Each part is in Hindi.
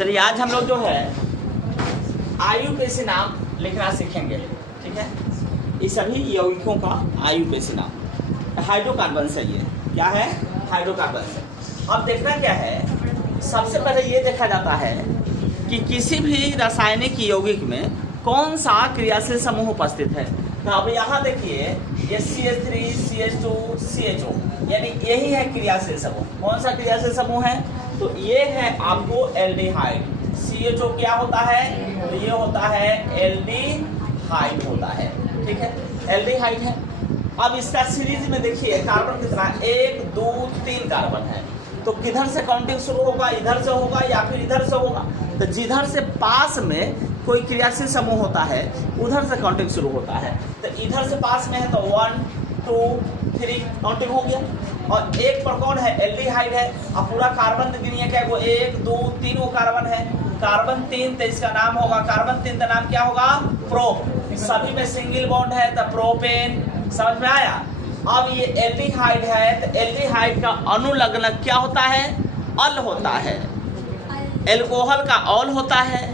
चलिए आज हम लोग जो है IUPAC नाम लिखना सीखेंगे। ठीक है, ये सभी यौगिकों का IUPAC नाम हाइड्रोकार्बन से, ये क्या है, हाइड्रोकार्बन से। अब देखना क्या है, सबसे पहले ये देखा जाता है कि किसी भी रासायनिक यौगिक में कौन सा क्रियाशील समूह उपस्थित है। तो अब यहाँ देखिए ये CH3 CH2 CHO, यानी यही है क्रियाशील समूह। कौन सा क्रियाशील समूह है, तो ये है आपको एल्डिहाइड। CHO क्या होता है, तो ये होता है एल्डिहाइड होता है। ठीक है, एल्डिहाइड है। अब इसका सीरीज में देखिए कार्बन कितना, 1 2 3 कार्बन है। तो किधर से काउंटिंग शुरू होगा, इधर से होगा या फिर इधर से होगा। तो जिधर से पास में कोई क्रियाशील समूह होता है उधर से काउंटिंग शुरू होता है। तो इधर से पास में है तो 1 2 3 काउंटिंग हो गया। और एक पर कौन है, एल्डिहाइड है। अब पूरा कार्बन गिनिए क्या, वो 1 2 3 वो कार्बन है। कार्बन 3 तो इसका नाम होगा, कार्बन 3 का नाम क्या होगा, प्रोप। सभी में सिंगल बॉन्ड है तो प्रोपेन। समझ में आया। अब ये एल्डिहाइड है तो एल्डिहाइड का अनुलग्नक क्या होता है, अल होता है। एल्कोहल का ऑल होता है,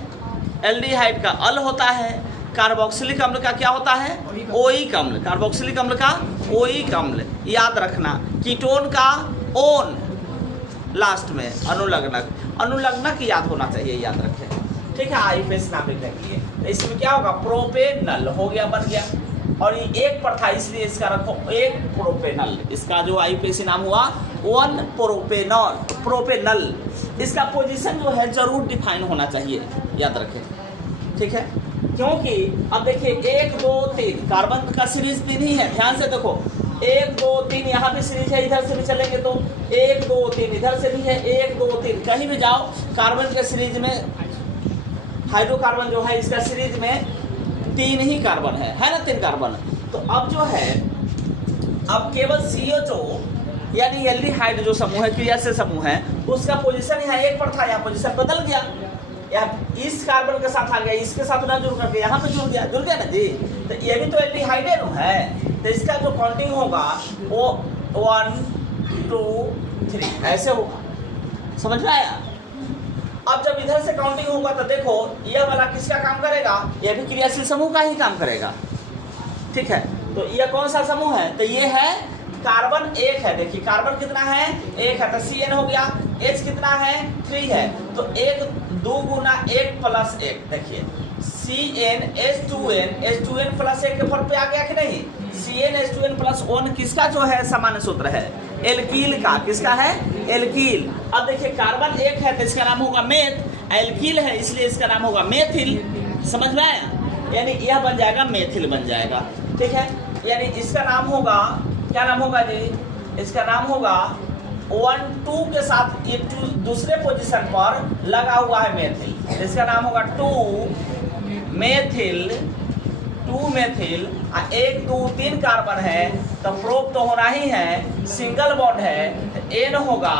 एल्डिहाइड का अल होता है। कार्बोक्सिलिक अम्ल का क्या होता है, ओइक अम्ल। कार्बोक्सिलिक अम्ल का ओइक अम्ल, याद रखना। कीटोन का ओन लास्ट में, अनुलग्नक। अनुलग्नक याद होना चाहिए, याद रखें। ठीक है, IUPAC नाम लिखने के लिए तो इसमें क्या होगा, प्रोपेनल हो गया, बन गया। और ये एक पर था इसलिए इसका रखो 1 प्रोपेनल। इसका जो IUPAC नाम हुआ 1 प्रोपेनॉल, प्रोपेनल। इसका पोजीशन जो है जरूर डिफाइन होना चाहिए, याद रखें। ठीक है, क्योंकि अब देखिए 1 2 3 कार्बन का सीरीज 3 ही है। ध्यान से देखो 1 2 3 यहाँ पे सीरीज है, इधर से भी चलेंगे तो 1 2 3 इधर से भी है, 1 2 3 कहीं भी जाओ कार्बन के सीरीज में, हाइड्रोकार्बन जो है इसका सीरीज में 3 ही कार्बन है ना, 3 कार्बन। तो अब जो है, अब केवल CHO यानी एल्डिहाइड जो समूह है, क्रियाशील समूह है, उसका पोजीशन यहाँ 1 पर था, यहाँ पोजीशन बदल गया। या इस कार्बन के साथ आ गया, इसके साथ ना जुड़ करके यहाँ पे जुड़ गया ना जी। तो ये भी तो एल्डिहाइड है। तो इसका जो काउंटिंग होगा वो 1 2 3 ऐसे होगा। समझ में आया। अब जब इधर से काउंटिंग होगा तो देखो यह वाला किसका काम करेगा, यह भी क्रियाशील समूह का ही काम करेगा। ठीक है, तो यह कौन सा समूह है, तो ये है कार्बन 1 है। देखिए कार्बन कितना है, 1 है, तो CN हो गया। H कितना है, 3 है, तो 1 2 गुना 1 प्लस 1। देखिए CN H2N प्लस 1 के फर्क पे आ गया कि नहीं। CN H2N प्लस 1 किसका जो है सामान्य सूत्र है, एल्कील का। किसका है, एल्कील। अब देखिए कार्बन 1 है तो इसका नाम होगा मेथ, एल्कील है इसलिए इसका नाम होगा मेथिल। समझ में आया, यानी यह बन जाएगा मेथिल बन जाएगा। ठीक है, यानी इसका नाम होगा, क्या नाम होगा जी, इसका नाम होगा 1 2 के साथ ये दूसरे पोजीशन पर लगा हुआ है मेथिल, इसका नाम होगा 2 मेथिल। 1 2 3 कार्बन है तो प्रोप तो होना ही है, सिंगल बॉन्ड है तो N होगा।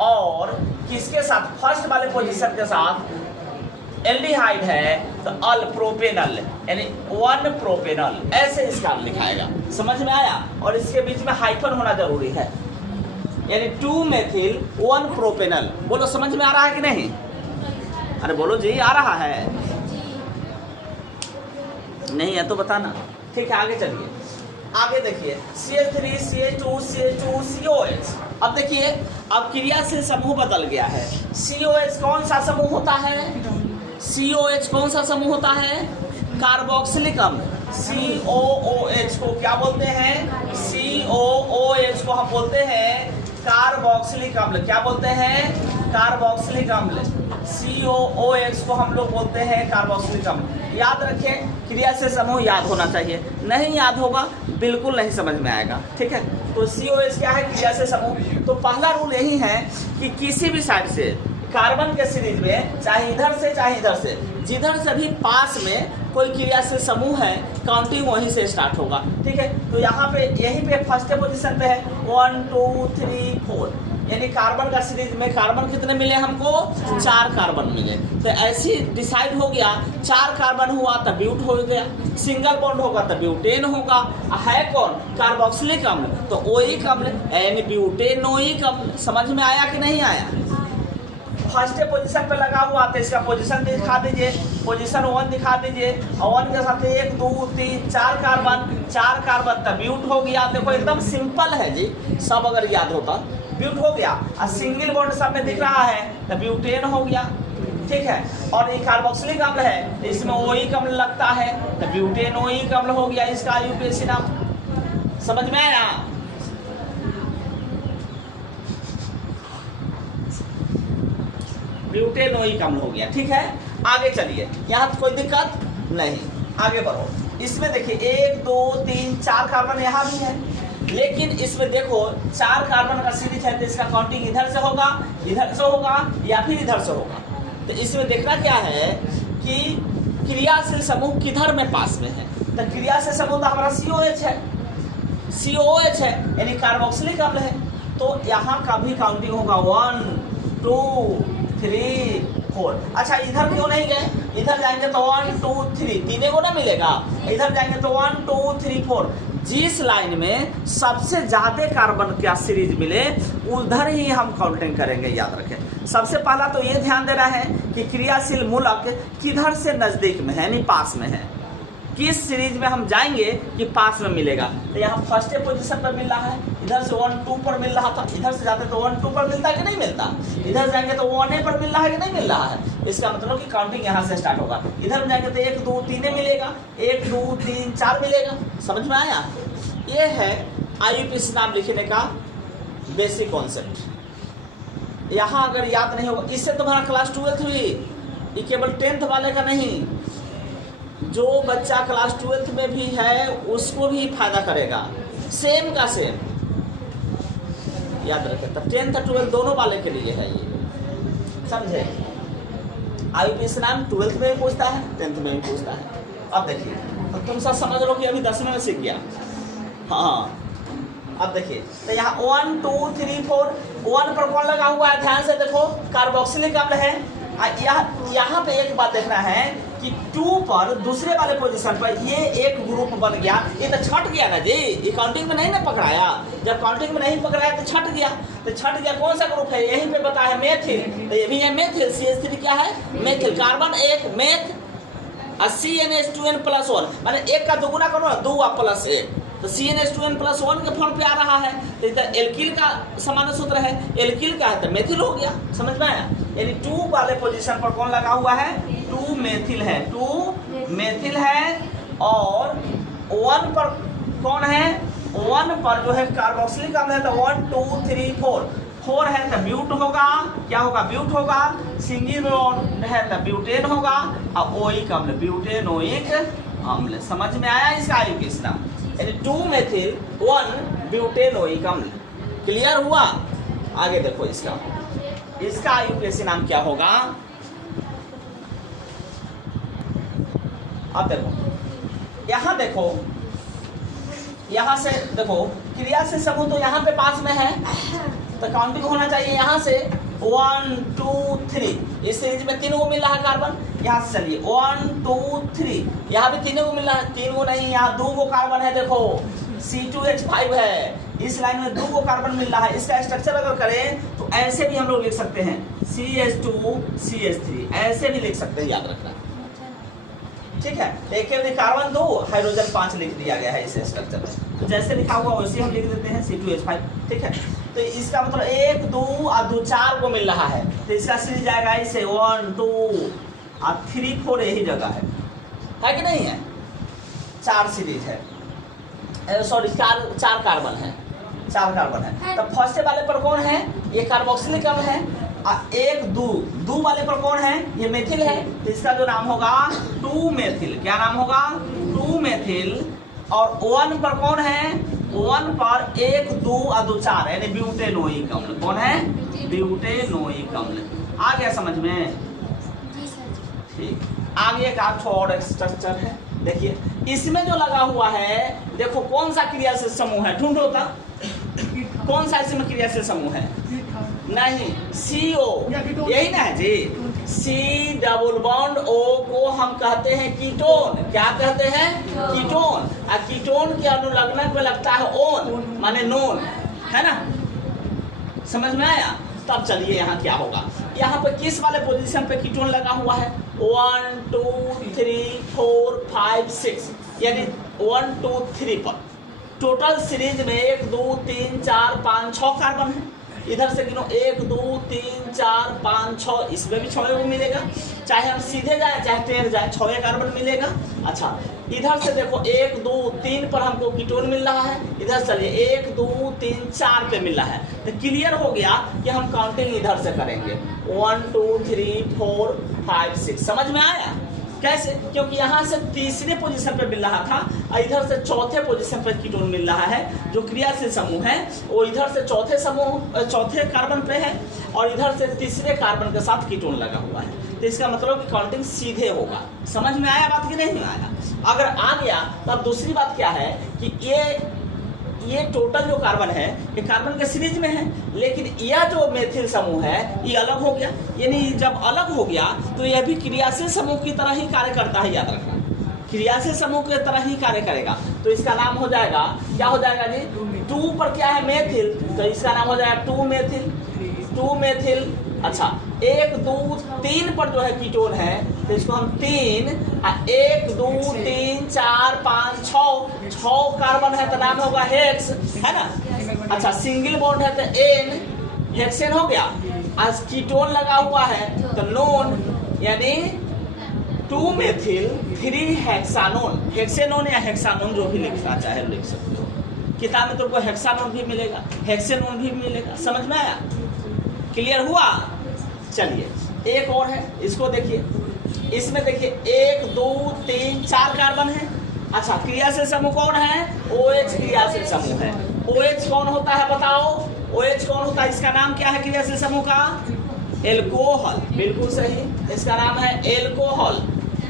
और किसके साथ, फर्स्ट वाले पोजीशन के साथ एल्डिहाइड है तो अल प्रोपेनल, यानी 1 प्रोपेनल, ऐसे इसका लिखाएगा। समझ में आया। और इसके बीच में हाइफन होना जरूरी है, यानी 2 मेथिल 1 प्रोपेनल। बोलो समझ में आ रहा है कि नहीं, अरे बोलो जी, आ रहा है, नहीं है तो बताना। ठीक है, आगे चलिए। आगे देखिए CH3 CH2 CH2 COH। अब देखिए अब क्रियाशील समूह बदल गया है। COH कौन सा समूह होता है, COH कौन सा समूह होता है, कार्बोक्सिलिक अम्ल। COOH को क्या बोलते हैं, COOH को हम बोलते हैं कार्बोक्सिलिक अम्ल। क्या बोलते हैं, कार्बोक्सिलिक अम्ल। COOH को हम लोग बोलते हैं कार्बोक्सिलिक अम्ल। याद रखें, क्रियाशील समूह याद होना चाहिए, नहीं याद होगा बिल्कुल नहीं समझ में आएगा। ठीक है, तो COH क्या है, क्रियाशील समूह। तो पहला रूल यही है कि किसी भी साइड से कार्बन के सीरीज में, चाहे इधर से चाहे इधर से, जिधर से भी पास में कोई क्रियाशील समूह है, काउंटिंग वहीं से स्टार्ट होगा। ठीक है, तो यहाँ पे यहीं पे फर्स्ट पोजीशन पे है 1 2 3 4, यानी कार्बन का सीरीज में कार्बन कितने मिले हमको, 4 कार्बन मिले। तो ऐसी डिसाइड हो गया, 4 कार्बन हुआ तो ब्यूट हो गया, सिंगल बॉन्ड होगा तो ब्यूटेन होगा। है कौन, कार्बोक्सिलिक अम्ल, तो ओइक अम्ल यानी ब्यूटेनोइक अम्ल। समझ में आया कि नहीं आया, फर्स्ट पोजीशन पे लगा हुआ तो इसका पोजीशन दिखा दीजिए, पोजीशन 1 दिखा दीजिए, और 1 के साथ 1 2 3 4 कार्बन तब ब्यूट हो गया। देखो एकदम सिंपल है जी, सब अगर याद होता ब्यूट हो गया। और सिंगल बॉन्ड सब में दिख रहा है तो ब्यूटेन हो गया, ठीक है। और ये कार्बोक्सिलिक अम्ल है, इसमें ओइक अम्ल लगता है तो ब्यूटेनोइक अम्ल हो गया इसका आईयूपीएसी नाम। समझ में आया? ब्यूटेनोइक अम्ल हो गया, ठीक है। आगे चलिए, यहाँ कोई दिक्कत नहीं, आगे बढ़ो। इसमें देखिए 1 2 3 4 कार्बन यहाँ भी है, लेकिन इसमें देखो 4 कार्बन का सीरीज है तो इसका काउंटिंग इधर से होगा, इधर से होगा या फिर इधर से होगा। तो इसमें देखना क्या है कि क्रियाशील समूह किधर में पास में है। तो क्रियाशील समूह तो हमारा COH है, COH है यानी कार्बोक्सिलिक अम्ल है। तो यहाँ का भी काउंटिंग होगा 1 2 3 4। अच्छा इधर क्यों नहीं गए? इधर जाएंगे तो 1 2 3 तीन को ना मिलेगा, इधर जाएंगे तो 1 2 3 4। जिस लाइन में सबसे ज्यादा कार्बन का सीरीज मिले उधर ही हम काउंटिंग करेंगे, याद रखें। सबसे पहला तो ये ध्यान देना है कि क्रियाशील मूलक किधर से नजदीक में है यानी पास में है, किस सीरीज में हम जाएंगे कि पास में मिलेगा। तो यहाँ फर्स्ट पोजीशन पर मिल रहा है, इधर से 1 2 पर मिल रहा था, इधर से जाते तो 1 2 पर मिलता है कि नहीं मिलता, इधर जाएंगे तो 1 पर मिल रहा है कि नहीं मिल रहा है। इसका मतलब कि काउंटिंग यहाँ से स्टार्ट होगा। इधर जाएंगे तो 1 2 3 मिलेगा, 1 2 3 4 मिलेगा। समझ में आया? ये है आईयूपीएसी नाम लिखने का बेसिक कॉन्सेप्ट। यहाँ अगर याद नहीं होगा, इससे तुम्हारा क्लास 12th हुई, ये केवल 10th वाले का नहीं, जो बच्चा क्लास 12th में भी है उसको भी फायदा करेगा, सेम का सेम, याद रखें। तब 10th और 12th दोनों वाले के लिए है ये, समझे? आईयूपीएसी नाम 12th में भी पूछता है, 10th में भी पूछता है। अब देखिए, अब तुम सब समझ लो कि अभी 10वीं में सीख गया। हाँ अब देखिए, तो यहाँ 1 2 3 4 1 पर कौन लगा हुआ है? ध्यान से देखो, कार्बोक्सिलिक अम्ल है। यहाँ पे एक बात देखना है कि 2 पर दूसरे वाले पोजीशन पर ये एक ग्रुप बन गया, ये तो छट गया ना जी, ये काउंटिंग में नहीं ना पकड़ाया। जब काउंटिंग में नहीं पकड़ाया तो छट गया, तो छट गया कौन सा ग्रुप है? यहीं पे बता है मेथिल, तो ये भी है मेथिल। CH3 क्या है? मेथिल। कार्बन एक, मेथ और CnH2n+1 माने एक का दोगुना करो ना, 2 प्लस 1, तो CnH2n+1 के फॉर्म पे आ रहा है। तो इधर एल्किल का समान सूत्र है, एल्किल का है तो मेथिल हो गया। समझ में आया? यानी 2 वाले पोजीशन पर कौन लगा हुआ है? 2 मेथिल है, 2 मेथिल है। और 1 पर कौन है? 1 पर जो है कार्बोक्सिलिक अम्ल है, तो 1 2 3 4 4 है तो ब्यूट होगा। क्या होगा? ब्यूट होगा। सिंगल बॉन्ड है तो ब्यूटेन होगा, और ओइक अम्ल ब्यूटेनोइक अम्ल। समझ में आया इसका आईयूपीएसी नाम? यानी 2 मेथिल 1 ब्यूटेनोइक अम्ल। क्लियर हुआ? आगे देखो, इसका आईयूपीएसी नाम क्या होगा? अब देखो, यहाँ देखो, यहाँ से देखो, क्रियाशील समूह तो यहाँ पे पास में है, तो काउंटिंग होना चाहिए यहाँ से 1 2 3। इस सीरीज में 3 को मिल रहा है कार्बन, यहाँ से चलिए 1 2 3, यहाँ भी 3 को मिल रहा है, 3 को नहीं, यहाँ 2 को कार्बन है। देखो C2H5 है, इस लाइन में 2 को कार्बन मिल रहा है। इसका स्ट्रक्चर अगर करें तो ऐसे भी हम लोग लिख सकते हैं, CH2 CH3, ऐसे भी लिख सकते हैं, याद रखना, ठीक है। एक कार्बन 2 हाइड्रोजन 5 लिख दिया गया है इस स्ट्रक्चर में, तो जैसे लिखा हुआ वैसे हम लिख देते हैं C2H5, ठीक है। तो इसका मतलब 1 2 और 2 4 को मिल रहा है, तो इसका सीरीज जाएगा इसे 1 2 और 3 4 यही जगह है कि नहीं है? 4 सीरीज है, सॉरी 4 कार्बन है, 4 कार्बन है। तो फर्स्ट वाले पर कौन है? ये कार्बोक्सिलिक अम्ल है। 1 2 वाले पर कौन है? ये मेथिल है, तो इसका जो नाम होगा 2 मेथिल। क्या नाम होगा? 2 मेथिल। और 1 पर कौन है? 1 पर 1 2 और 2 4 यानी ब्यूटेनोइक अम्ल। कौन है? ब्यूटेनोइक अम्ल। आ गया समझ में? ठीक। आगे एक और स्ट्रक्चर है, देखिए इसमें जो लगा हुआ है, देखो कौन सा क्रियाशील समूह है? ढूंढो था, कौन सा इसमें क्रियाशील समूह है? नहीं, CO, यही ना है जी। C डबल बॉन्ड O को हम कहते हैं कीटोन। क्या कहते हैं? कीटोन। और कीटोन के अनुलग्नक में लगता है ओन, माने नोन, है ना? समझ में आया? तब चलिए यहाँ क्या होगा, यहाँ पे किस वाले पोजीशन पे कीटोन लगा हुआ है? 1 2 3 4 5 6, यानी 1 2 3 पर टोटल सीरीज में 1 2 3 4 5 6 कार्बन है। इधर से गिनो 1 2 3 4 5 6, इसमें भी 6 को मिलेगा, चाहे हम सीधे जाए चाहे टेढ़ जाए 6 कार्बन मिलेगा। अच्छा, इधर से देखो 1 2 3 पर हमको कीटोन मिल रहा है, इधर चलिए 1 2 3 4 पे मिल रहा है, तो क्लियर हो गया कि हम काउंटिंग इधर से करेंगे 1 2 3 4 5 6। समझ में आया कैसे? क्योंकि यहाँ से तीसरे पोजीशन पे मिल रहा था और इधर से चौथे पोजीशन पर कीटोन मिल रहा है। जो क्रियाशील समूह है वो इधर से चौथे कार्बन पे है और इधर से तीसरे कार्बन के साथ कीटोन लगा हुआ है, तो इसका मतलब कि काउंटिंग सीधे होगा। समझ में आया बात कि नहीं आया? अगर आ गया तो अब दूसरी बात क्या है कि ये टोटल जो कार्बन है ये कार्बन के सीरीज में है, लेकिन यह जो मेथिल समूह है ये अलग हो गया, यानी जब अलग हो गया तो यह भी क्रियाशील समूह की तरह ही कार्य करता है। याद रखना, क्रियाशील समूह की तरह ही कार्य करेगा, तो इसका नाम हो जाएगा, क्या हो जाएगा जी? 2 पर क्या है? मेथिल, तो इसका नाम हो जाएगा 2 मेथिल। अच्छा, 1 2 3 पर जो है कीटोन है तो इसको हम 3 1 2 3 4 5 6 कार्बन है तो नाम होगा हेक्स, है ना? अच्छा, सिंगल बॉन्ड है तो एन, हेक्सेन हो गया। आज कीटोन लगा हुआ है तो नोन, यानी 2 मेथिल 3 हेक्सानोन, हेक्सेनोन या हेक्सानोन जो भी लिखना चाहे लिख सकते हो। किताब में तुमको हेक्सानोन भी मिलेगा, हेक्सेनोन भी मिलेगा। समझ में आया? क्लियर हुआ? चलिए एक और है, इसको देखिए, इसमें देखिए 1 2 3 4 कार्बन है। अच्छा, क्रियाशील समूह कौन है? OH क्रियाशील समूह है। OH कौन होता है बताओ? OH कौन होता है? इसका नाम क्या है क्रियाशील समूह का? एल्कोहल। बिल्कुल सही, इसका नाम है एल्कोहल।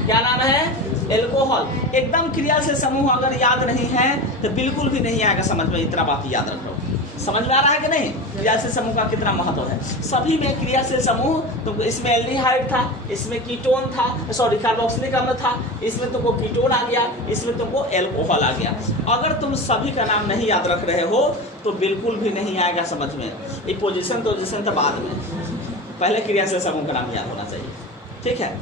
क्या नाम है? एल्कोहल। एकदम क्रियाशील समूह अगर याद नहीं है तो बिल्कुल भी नहीं आएगा समझ में, इतना बात याद रखो। समझ में आ रहा है कि नहीं क्रियाशील समूह का कितना महत्व है? सभी में क्रियाशील समूह, तो इसमें एल्डिहाइड था, इसमें कीटोन था, सॉरी कार्बोक्सिलिक अम्ल था, इसमें तुमको कीटोन आ गया, इसमें तुमको एल्कोहल आ गया। अगर तुम सभी का नाम नहीं याद रख रहे हो तो बिल्कुल भी नहीं आएगा समझ में। ये पोजीशन तो बाद में, पहले क्रियाशील समूह का नाम याद होना चाहिए, ठीक है?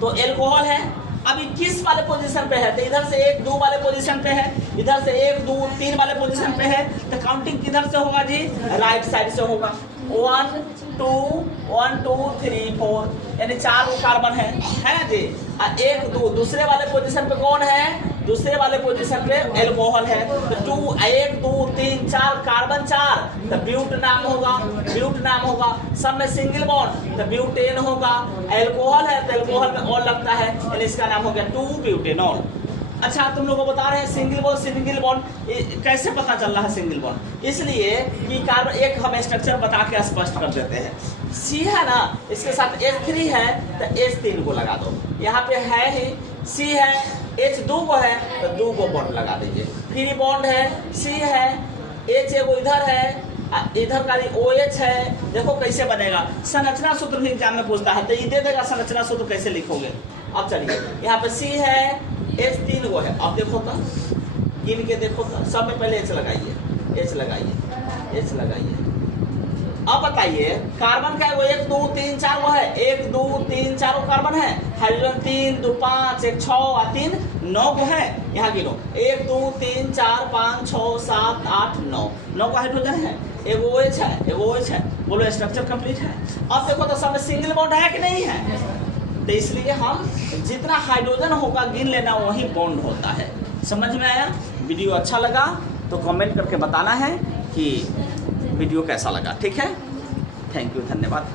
तो एल्कोहल है। अभी किस वाले पोजीशन पे है? तो इधर से 1 2 वाले पोजीशन पे है, इधर से 1 2 3 वाले पोजीशन पे है, तो काउंटिंग किधर से होगा जी? राइट साइड से होगा। 1 2 1 2 3 4, यानी 4 कार्बन है ना जी? 1 2 दूसरे वाले पोजीशन पे कौन है? दूसरे वाले पोजीशन पे एल्कोहल है, तो 1 2 3 4 कार्बन 4, तो ब्यूट नाम होगा। सब में सिंगल बॉन्ड तो ब्यूटेन होगा। एल्कोहल है तो एल्कोहल में और लगता है, यानी इसका नाम हो गया 2 ब्यूटेनॉल। अच्छा, तुम लोगों को बता रहे हैं सिंगल बॉन्ड कैसे पता चल रहा है सिंगल बॉन्ड? इसलिए कि कार्बन एक हम स्ट्रक्चर बता के स्पष्ट कर देते हैं। सी है ना, इसके साथ H3 है तो H3 को लगा दो, यहाँ पे है ही C है, H 2 को है तो 2 को बॉन्ड लगा दीजिए। फ्री बॉन्ड है, C है, H एगो इधर है, इधर का OH है। देखो कैसे बनेगा, संरचना सूत्र भी एग्जाम में पूछता है, तो ये दे देगा संरचना सूत्र कैसे लिखोगे। अब चलिए, यहाँ पे C है, H 3 को है। अब देखो तो गिन के देखो तो, सब में पहले H लगाइए। अब बताइए कार्बन का 1 2 3 4 वो है, 1 2 3 4 कार्बन है। हाइड्रोजन 3 2 5 1 6 और 3 9 को है। यहाँ गिनो 1 2 3 4 5 6 7 8 9 का हाइड्रोजन है, एगो OH है। बोलो स्ट्रक्चर कंप्लीट है। अब देखो तो सब में सिंगल बॉन्ड है कि नहीं है? तो इसलिए हम जितना हाइड्रोजन होगा गिन लेना, वही बॉन्ड होता है। समझ में आया? वीडियो अच्छा लगा तो कमेंट करके बताना है कि वीडियो कैसा लगा, ठीक है? थैंक यू, धन्यवाद।